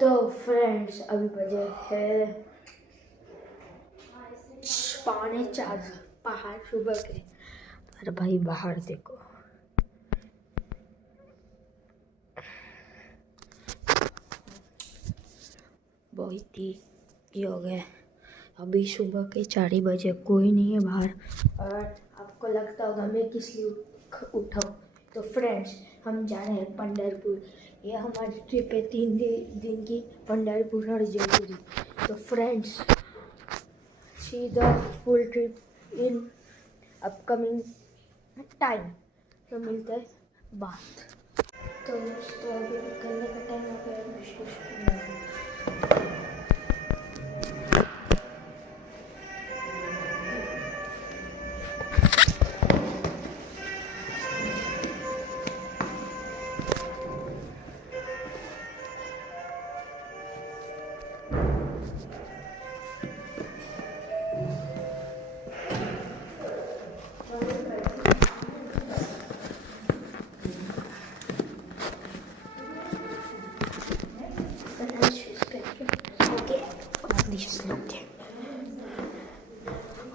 तो फ्रेंड्स अभी बजे है 3:45 बाहर सुबह के। अरे भाई बाहर देखो, बहुत ही ये हो गया। अभी सुबह के 4 बजे, कोई नहीं है बाहर। और आपको लगता होगा मैं किस लिए उठाऊँ, तो फ्रेंड्स हम जा रहे हैं पंढरपुर। ये हमारी ट्रिप है 3 दिन की, पंढरपुर और जयपुरी। तो friends see the full trip in upcoming time. तो मिलते हैं बात। तो दोस्तों अभी निकलने का टाइम हो गया।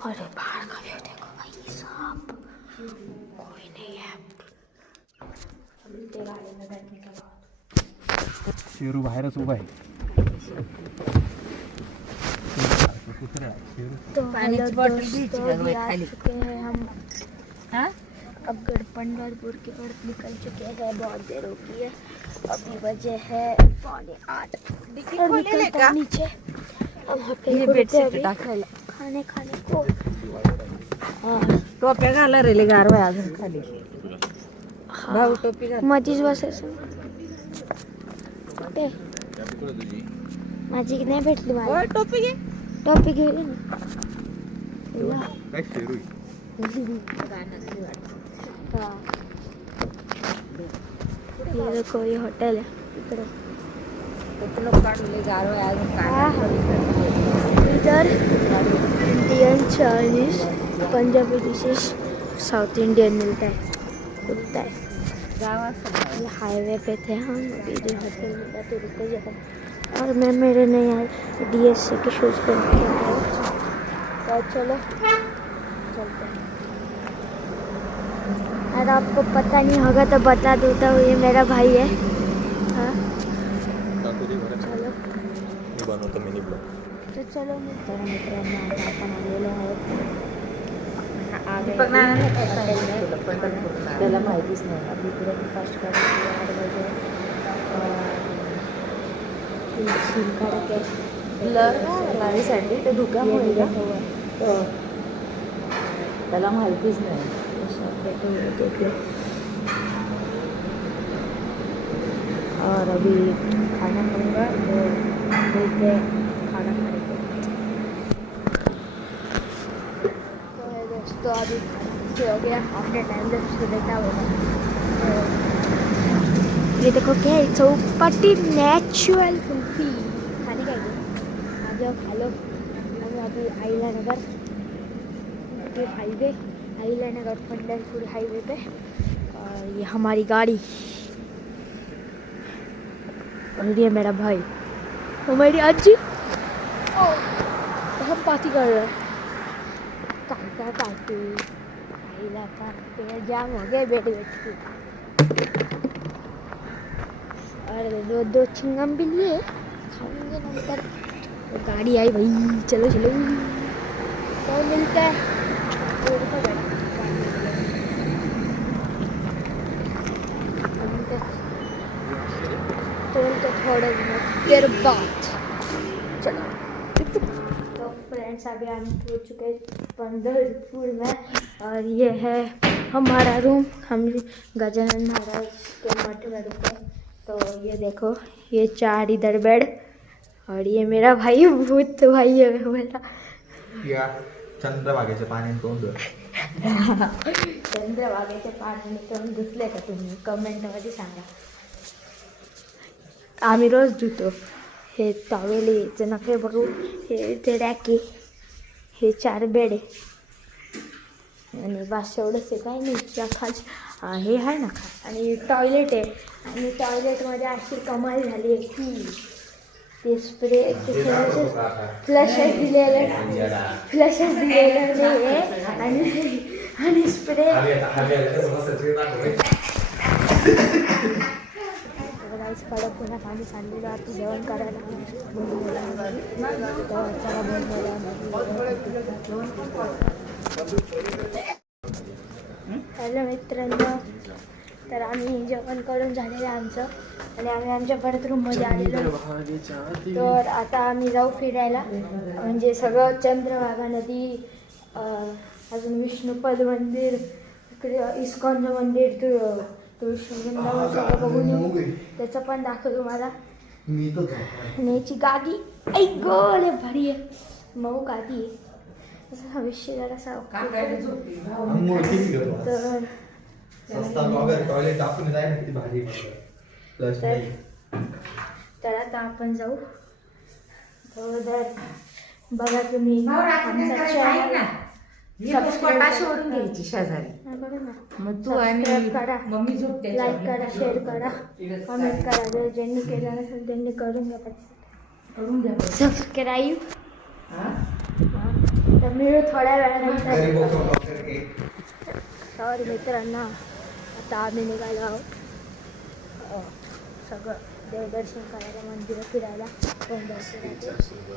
अरे बाहर का व्यू देखो भाई साहब, कोई नहीं है। अभी ते गाड़ी में बैठने के बाद शेरू बाहेरच उभा आहे। तो दोस्तों आ चुके हैं हम। अब पंढरपुर की तरफ निकल चुके हैं, बहुत देर हो गई है। अभी बजे है 7:45 और निकलते हैं नीचे। अब होटल को रुके अभी खाने को। टोप्या घाला रे गारवा अजून खाली। भाऊ टोपी घाल. मधीच बसायचं कुठे माझी नाही भेटली मला. टोपी घे. टोपी घेऊन ना. काय शेरू हाँ ये देखो ये होटल है इधर। इधर Indian Chinese Punjabi dishes south Indian मिलता है, कुत्ता है। हाईवे पे थे हम, अभी इधर होटल मिला तो रुको जरा। और मैं मेरे नए DSC के शूज़ पहन के आया। तो चलो चलते हैं। अगर आपको पता नहीं होगा तो बता दूँ, तो ये मेरा भाई है। हाँ चलो बनवतो मिनी ब्लॉग। तो चलो मित्रांनो आता आपण आलेलो आहोत त्याला माहितीच नाही. अभी इकडे फास्ट गाडी 8 बजे सिम कार्ड के गाडीसाठी ते धुक्यामुळे त्याला माहितीच नाही. देख लो। और अभी खाना खाऊंगा तो मिलते हैं खाना खाने को। तो दोस्तों अभी हो गया आफ्टर टाइम जब सुबह होगा। तो ये देखो क्या है, चौपाटी नेचुरल कुल्फी खाने का है। आ जाओ खा लो। हम अभी आइला नगर हाईवे, आइला नगर पंढरपुर हाईवे पे। और ये हमारी गाड़ी और ये मेरा भाई, हमारी आजी। तो हम पार्टी कर रहे हैं। का पार्टी आइला का पेड़ जाम हो गया बैठ के। और दो चिंगम भी लिए, खाएंगे नंतर। तो गाड़ी आई भाई, चलो चलो तो मिलता है। तो थोड़ा देर बाद चलो। तो फ्रेंड्स अभी हम हो चुके हैं पंढरपुर में। और ये है हमारा रूम। हम गजानन महाराज के मठ में रुके। तो ये देखो ये 4 इधर बेड। और ये मेरा भाई, भूत भाई है मेरा। या चंद्रभागेच्या पाण्यात तोंड. चंद्रभागेच्या पाण्याने तोंड धुतले का तुम्ही? कमेंटमध्ये सांगा. आम्ही रोज धुतो. हे टॉवेल याचं नका बघू. हे ते रॅकी, हे 4 बेड आहे आणि बस एवढंच आहे. काही नाही. त्या खास हे आहे ना खास. आणि टॉयलेट आहे. आणि टॉयलेटमध्ये अशी कमाल झाली आहे की ते स्प्रे फ्लशच दिलेलं नाही आणि स्प्रे कडक पुन्हा पाणी सांडलेलं आता जेवण करायला हॅलो मित्रांनो, तर आम्ही जेवण करून झालेलं आहे आमचं आणि आम्ही आमच्या परत रूममध्ये आलेलो. तर आता आम्ही जाऊ फिरायला, म्हणजे सगळं चंद्रभागा नदी, अजून विष्णुपद मंदिर, इकडे इस्कॉनचं मंदिर, तुळशी वृंदावन सगळं बघून येऊ. त्याचं पण दाखव तुम्हाला. न्यायची गादी ऐक गोले भारी आहे, मऊ गादी आहे. असा विषय जरासा तर आता आपण जाऊ. तर बघा तुम्ही आमचा चॅनल सोडून घ्यायची शेजारी. मग तू आणि करा, मम्मी झोपते. लाईक करा, शेअर करा, कमेंट करा. जर ज्यांनी केलं नसेल त्यांनी करून घ्या सबस्क्राईब. तर मिळू थोड्या वेळानंतर. सॉरी मित्रांनो, आता आम्ही निघालो आहोत सगळं देवदर्शन करायला, मंदिरं फिरायला. पण दर्शनाचे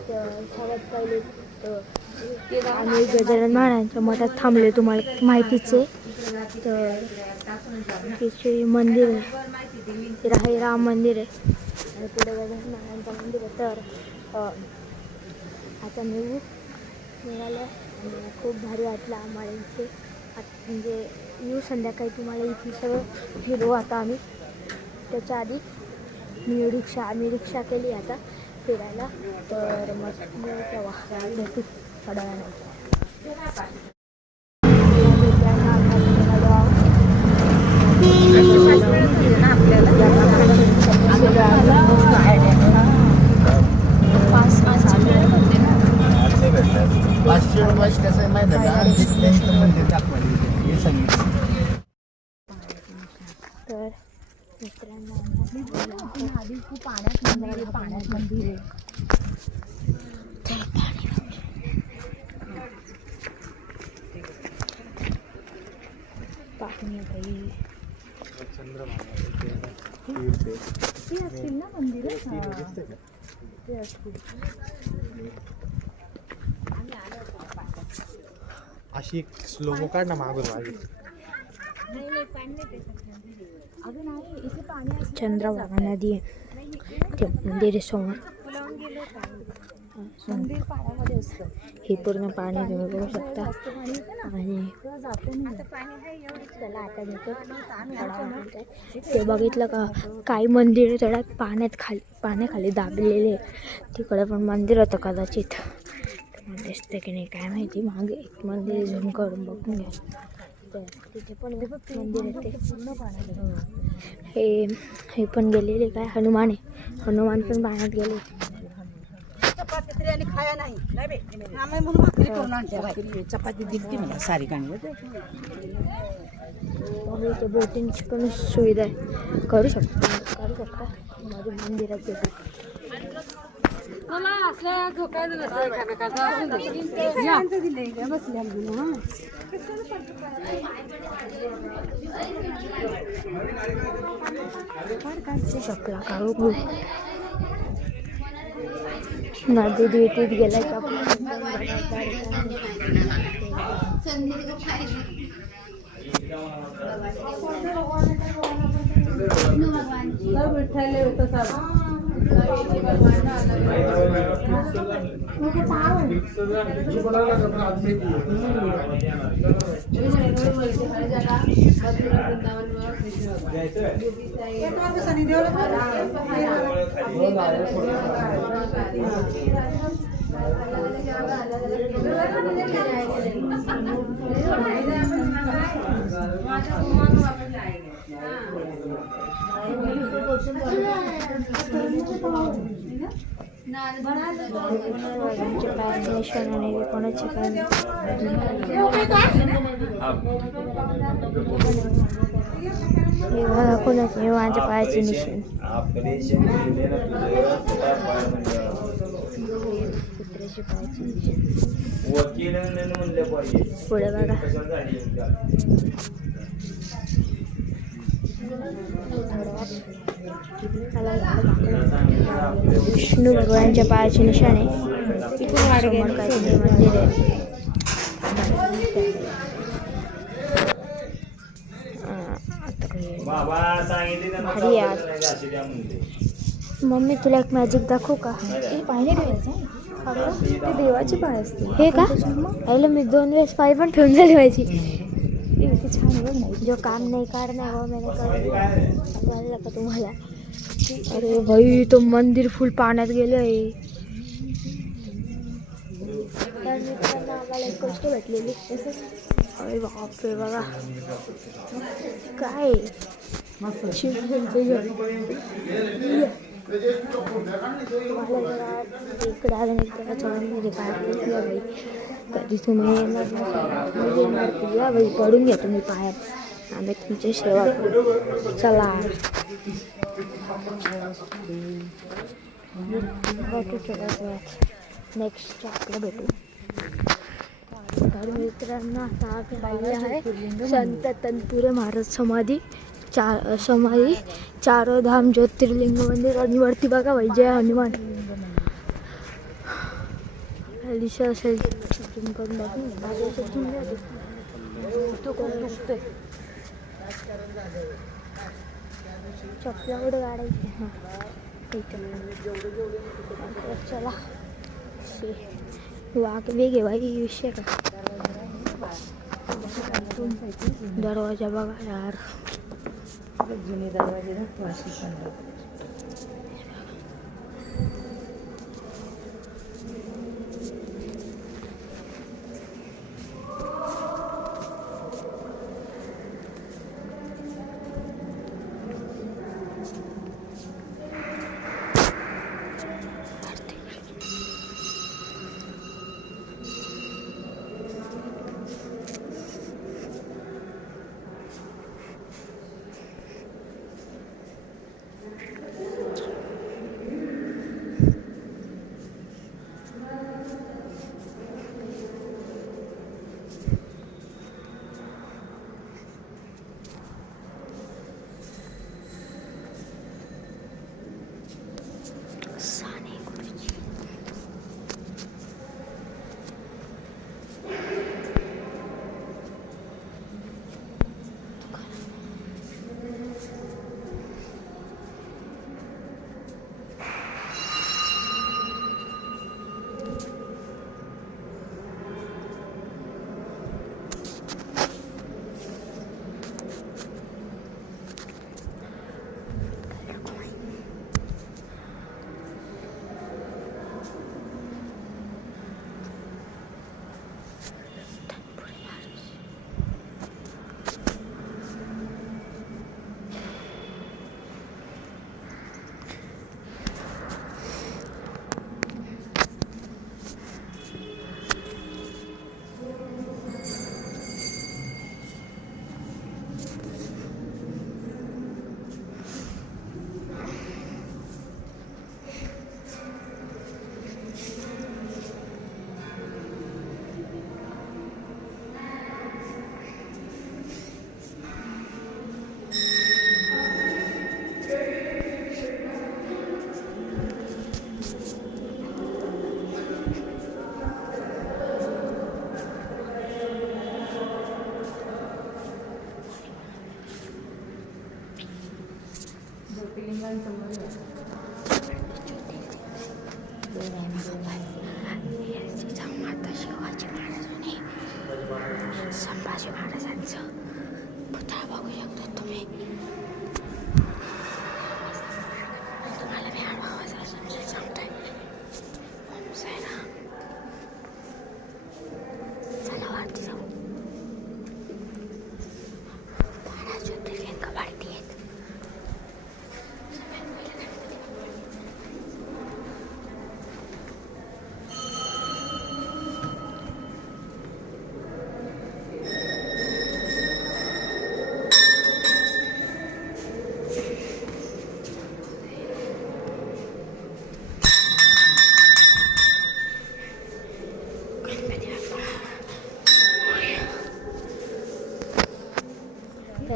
तर सगळ्यात पहिले तर आम्ही गजानन महाराजांच्या मठात थांबले, तुम्हाला माहितीच आहे. तर तिथे मंदिर आहे, हे राम मंदिर आहे आणि पुढे गजानन महाराजांचं मंदिर आहे. तर आता निघालं आणि खूप भारी वाटलं आम्हाला इथे. म्हणजे येऊ संध्याकाळी तुम्हाला इथे सगळं फिरू. आता आम्ही त्याच्या आधी आम्ही रिक्षा केली आता फिरायला. तर मग तेव्हा भेटू थोड्या वेळानंतर. तर मित्रांनो आधी खूप पाण्यात मंदिर आहे. पाणी काही असतील ना मंदिर ते असतील. अशी एक स्लोमो काढ ना मागून माझी. चंद्रभागा नदी आहे, ते मंदिर समोर. मंदिर पाण्यामध्ये असतं. हे पूर्ण पाणी तुम्ही बघू शकता. आणि ते बघितलं का, काही मंदिर तळ्यात पाण्याखाली दाबलेले. तिकडे पण मंदिर होतं कदाचित, दिसते की नाही काय माहिती. मागे एक मंदिर झूम करून बघून घ्या. तिथे पण मंदिर आहे ते पूर्ण पाण्यात. हे पण गेलेले काय हनुमान आहे, हनुमान पण पाण्यात गेले. चपाती दिली मला सारी कांडी. इथे बोटिंगची पण सुविधा आहे, करू शकता माझ्या मंदिरात गेलं. शकला काढू नदी द्वितीत गेला का कोणाची काय कोणाची माझ्या पायाची निशाण. मॅजिकची पाहायची. पुढे बघा विष्णू भगवानच्या पायाची निशाण आहे. समोर काहीतरी मंदिर आहे. भारी आहे. मम्मी तुला एक मॅजिक दाखवू का? पाय ठेवायचं ते देवाची पाय असते. हे का? आईला मी 2 वेळेस पाय पण ठेवून झाली व्हायची. ते छान बघ नाही. जो काम नाही करना वो मैंने कर दिया. समजलं का तुम्हाला? अरे भाई तो मंदिर फुल पाण्यात गेलंय. तर मित्रांनो आम्हाला एक गोष्ट भेटलेली. अरे बापरे बघा काय इकडे आलं नाही चढून भाई कधी तुम्ही येणार या भाई पडून घ्या तुम्ही पायात. आम्ही तुमची सेवा करू. चला नेक्स्ट आपलं भेटू. तर मित्रांनो आता आपण पाहिलं आहे संत तनपुरे महाराज समाधी. चारोधाम ज्योतिर्लिंग मंदिर आणि वरती बघा भाई जय हनुमान दिशा असेल. झूम करून दुखते चपला कुठे काढायची. हां चला वाघ वेग आहे भाई. विषय का दरवाजा बघा यार. जुने दरवाजे दाखवा अशी.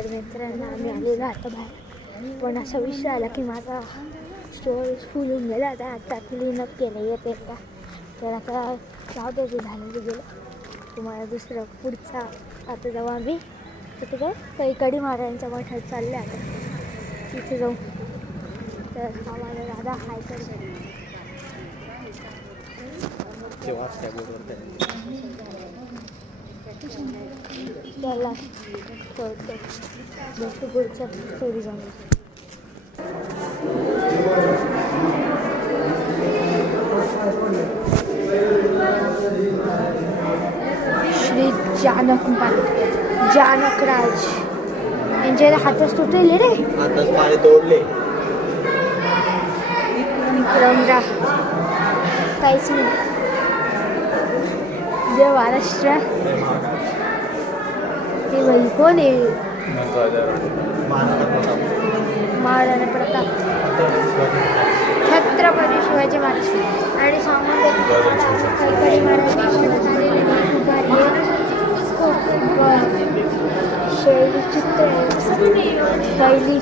तर मित्रांना आम्ही आलेलो आता बाहेर, पण असा विषय आला की माझा स्टोरेज फुल होऊन गेला. आता क्लीनअप केलं येते का, तर आता जाऊ दे जे झालं ते गेलं. तुम्हाला दुसरं पुढचा आता जाऊ आम्ही तिथे काय कैकडी महाराजांच्या मठात चालले आता तिथे जाऊ. तर आम्हाला दादा हाय कर चला बघतो पुढच्या स्टोरी जाऊन. श्री जानकराज यांचे हातच तुटले रे, हातच पाय तोडले. विक्रमरा काहीच नाही. जय महाराष्ट्र. हे भाई कोण आहे? महाराणा प्रताप, छत्रपती शिवाजी महाराज. आणि सांगून कैकडी महाराज शैली चित्र पहिली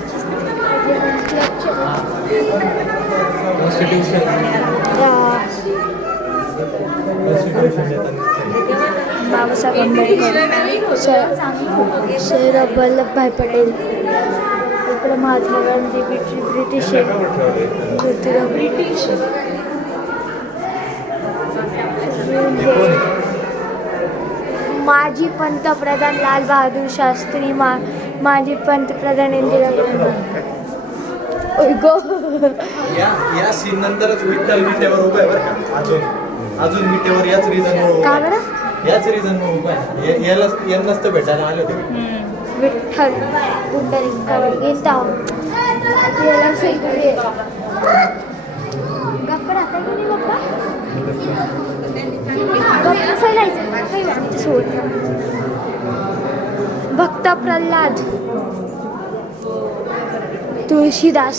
बाबासाहेब आंबेडकर, सरदार वल्लभभाई पटेल, इकडे महात्मा गांधी, ब्रिटिश माजी पंतप्रधान लाल बहादूर शास्त्री, माजी पंतप्रधान इंदिरा गांधी. या सीन नंतरच विठ्ठल विटेवर उभा आहे बरं का. अजून विटेवर याच रिझन उभा आहे. यांनाच तर भेटायला आले होते. विठ्ठल पुंडलिकावर घेत आहोत. गप्पा राहता की नाही गप्पा सोड. भक्त प्रल्हाद, तुळशीदास,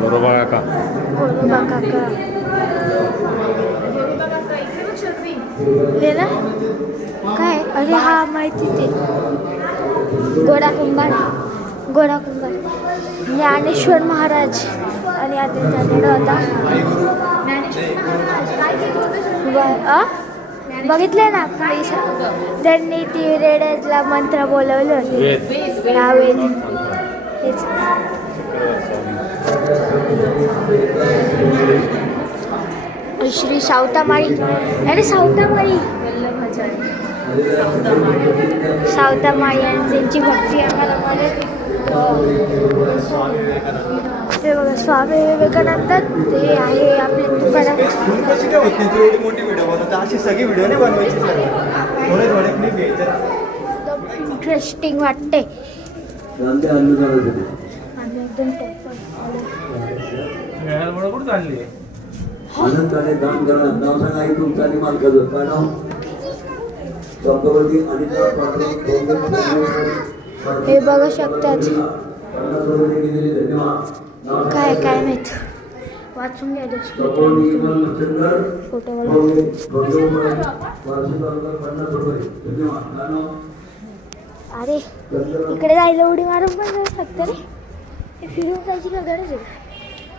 गोरोबा काका, हे ना काय, अरे हा माहिती ते गोरा कुंभार, ज्ञानेश्वर महाराज. आणि आता झालेला होता बघितलं ना, त्यांनी ती रेड्याला मंत्र बोलवलं होते नावे. श्री सावतामाळी, अरे सावतामाळी आणि त्यांची भक्ती आम्हाला हे बघा. स्वामी विवेकानंद ते आहे आपले तुकाराम. कशी काय होत नाही तू एवढी मोठी व्हिडिओ बनवता? अशी सगळी व्हिडिओ नाही बनवायची. थोडे क्लिप घ्यायचे. इंटरेस्टिंग वाटते. आम्ही एकदम कुठं चालली? आनंदाने दान करा. नाव सांगा आई तुमचं आणि मालकाचं. काय नाव? हे बघू शकतात. काय माहित, वाचून घ्या फोटो. अरे इकडे जायला उडी मारून पण जाऊ शकतं रे. हे फिरून जायची का गरज आहे?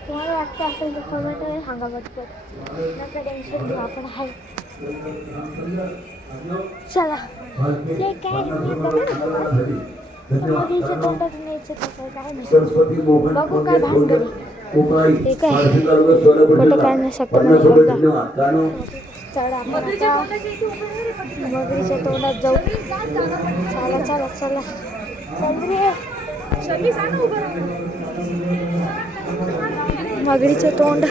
तुम्हाला वाटतं असेल तर कमेंटमध्ये सांगा पटपट. नका टेन्शन घेऊ, आपण आहे. चला ते काय मगरीच्या तोंडात न्यायचं काय नाही. बघू काय भानगडी. ते काय फोटो काढण्यासाठी चढ आपण आता मगरीच्या तोंडात जाऊ. चला चल रे. मगरीचं तोंड,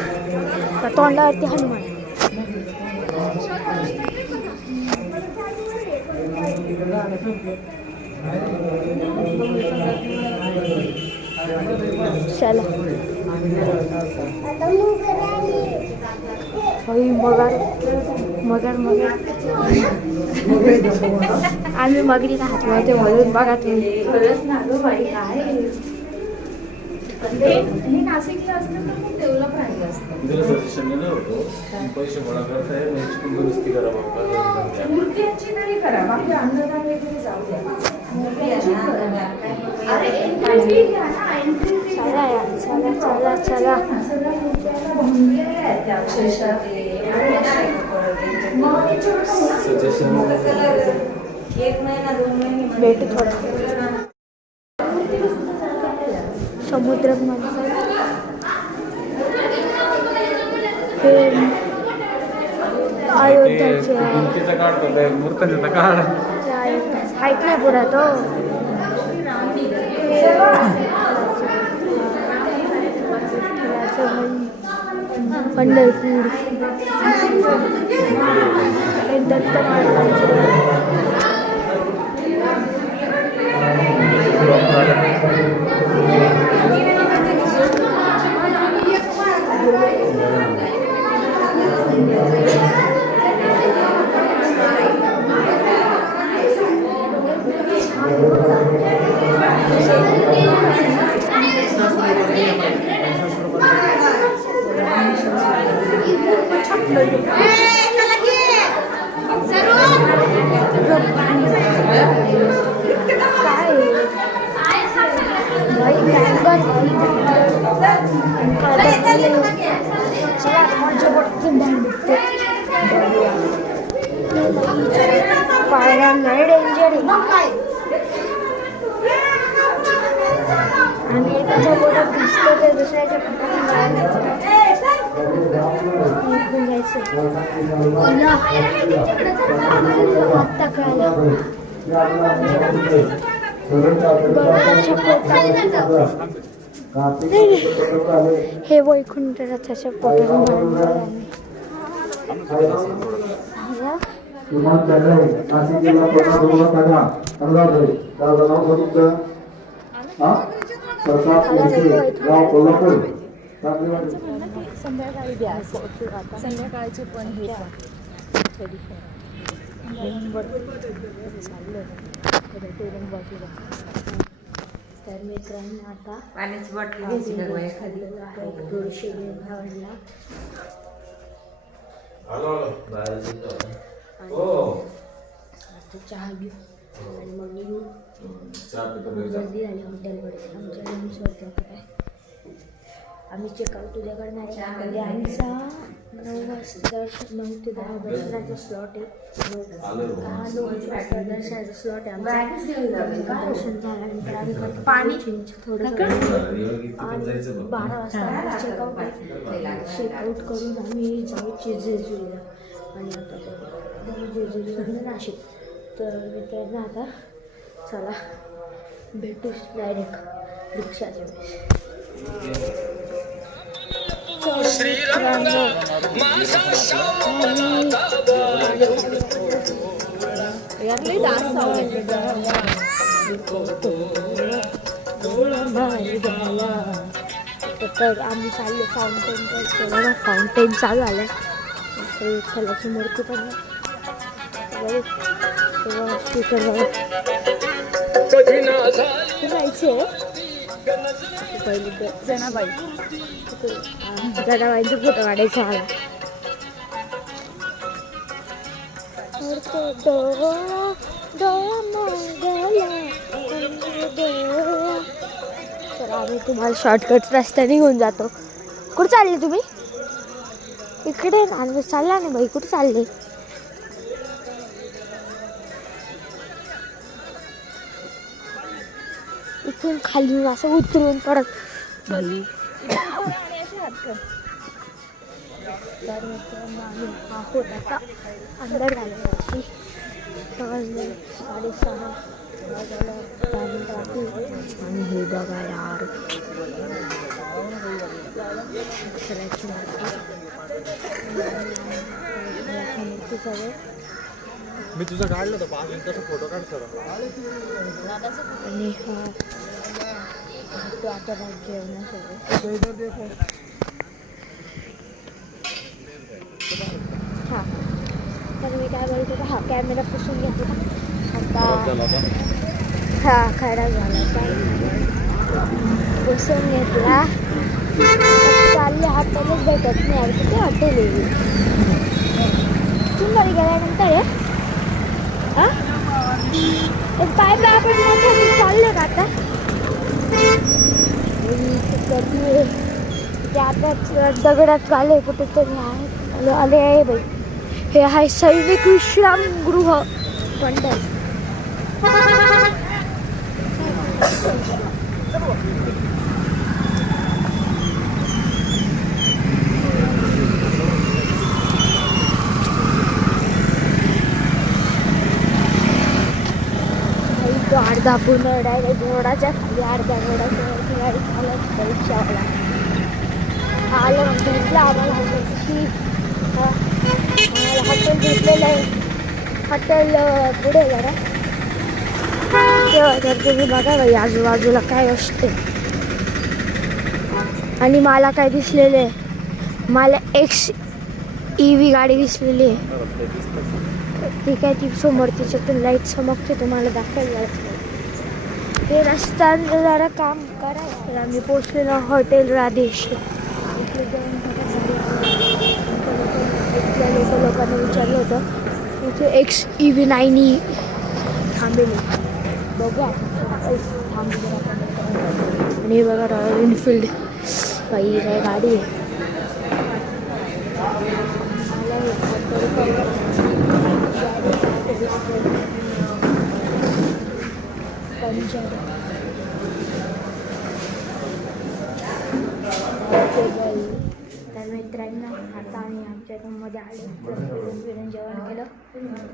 तोंडावरती हनुमान. चला मगर आम्ही मगरीला हात मारते म्हणून बघा तुम्ही. हे नाशिकला असतं तर मग डेव्हलप राहिलं असतं. तिला सजेशन दिलं होतं पैसे गोळा करताय याची पण दुरुस्ती करा बाबा. मूर्त्यांची तरी करा, बाकी अन्नदान वगैरे जाऊ द्या. मूर्त्यांची करा. अरे एंट्री घ्या ना, एंट्री फी घ्या. चला यार, चला चला चला. सगळ्या मूर्त्यांना भंगे आहेत त्या अक्षरशः ते. आणि अशा मग त्याच्यावर सजेशन एक महिना 2 महिने भेटू थोडं समुद्र मंथन. हे अयोध्याचे मूर्तीचा काढतो काय मूर्त्यांचा काढ. हाईट नाही पुरा तो. पंढरपूर हे दत्त महाराजांचे. पायऱ्या नाही डेंजर आहे. आणि एकाच्या पोटात घुसतो ते दुसऱ्याच्या पोटात आत्ता कळालं. हे वैकुंठराच्या पोटातून संध्याकाळी द्या. संध्याकाळचे पण हे तर मित्रांनो आता पाण्याची बाटली घ्यायची का एखादी. थोडीशी आवडला आता चहा घेऊ आणि मग निघू. गर्दी झाली हॉटेलमध्ये आमच्या रूम्सवरती. आता काय आम्ही चेकआउट उद्या करणार आहे. उद्या आमचा 9 वाजता 9 ते 10 दर्शनाचा स्लॉट आहे. 9 वाजता दर्शनाचा स्लॉट आहे आमचा. दर्शन झाल्यानंतर आम्ही करतो पाणी चेंज थोडं 12 वाजता आम्हाला चेकआउट आहे. चेकआउट करून आम्ही जाऊ जेजुरीला. आणि आता जेजुरीवरून नाशिक. तर मित्रांनो आता चला भेटू डायरेक्ट रिक्षाच्या वेळेस. तर आम्ही चाललो फाउंटेन. फाउंटेन चालू आलं. विठ्ठलाची मूर्ती पण स्पीकर जायचे पहिली जनाबाई. जनाबाईंचा फोटो काढायचा मला. तर आम्ही तुम्हाला शॉर्टकट रस्त्याने घेऊन जातो. कुठं चालले तुम्ही? इकडे नॉनव्हेज चालला नाही बाई. कुठे चालले? इथून खाली असं उतरून परत भली. तर मित्रांनो आम्ही आहोत आता अंदर घालण्याची. 6:30 आणि हे बघा यार अक्षराची मूर्ती सगळे. मी तुझं काढलं होतं 5 मिनिटाचा फोटो काढतो. आणि हा तो आता जेवणासोबत. हां तर मी काय बोलत होतो. हा कॅमेरा पुसून घेतला आता. हा खराब झाला. बसून घेतला चालले हातानेच भेटत नाही यार किती हॉटेल आहे तुम्ही गेल्यानंतर हां पाय पाय आपण मोठे चालले का आता ते आता दगडात आले कुठेतरी आहे आले आहे बाई हे आहे सैनिक विश्रामगृह पंढर तो अर्धा पूर्ण डायरेक्ट रोडाच्या खाली अर्धा रोडाच्या वरती गाडी चालत परीक्षावाला आलं मग भेटलं आम्हाला हॉटेलची आम्हाला हॉटेल भेटलेलं आहे हॉटेल पुढे जरा तेव्हा तर तुम्ही बघा बाई आजूबाजूला काय असते आणि मला काय दिसलेलं आहे मला XEV गाडी दिसलेली आहे ती काय ती समोर तिच्यातून लाईट चमकते तुम्हाला दाखवायला ते रस्ता जरा काम करायचं आम्ही पोचलेलो हॉटेल राधेश इकडे जाऊन लोकांना विचारलं होतं इथे XEV 9 थांबेली बघा थांबले आणि हे बघा रॉयल एनफिल्ड बाई काय गाडी आहे तर मित्रांनो आता आम्ही आमच्या रूममध्ये आलो फिरून जेवण केलं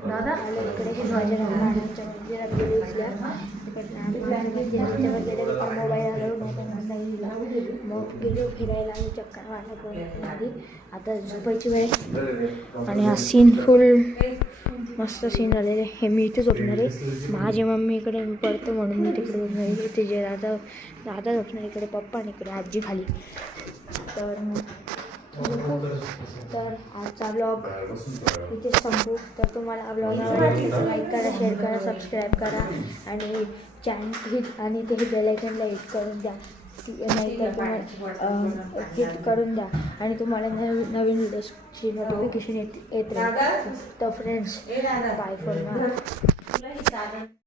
दादा आलो इकडे शिवाजीराजांच्या मंदिरात गेलो इथल्या तिकडनं आम्ही प्लॅन केले मोबाईल आलो नाही मग गेलो फिरायला आलो चक्कर मारला आधी आता झोपायची वेळ आणि हा सीन फुल मस्त सीन झालेले हे मी इथे झोपणार आहे माझी मम्मी इकडे पडतो म्हणून मी तिकडे झोपणार आहे तिचे दादा झोपणार इकडे पप्पा आणि इकडे आजी खाली तर आजचा ब्लॉग इथे संपू तर तुम्हाला हा ब्लॉग आवडला लाईक करा शेअर करा सबस्क्राईब करा आणि चॅनल हिट आणि ते बेलायकनला हिट करून द्या नाही तर तुम्हाला हिट करून द्या आणि तुम्हाला नवीन व्हिडिओची नोटिफिकेशन येत राहील तर फ्रेंड्स बाय फॉर नाउ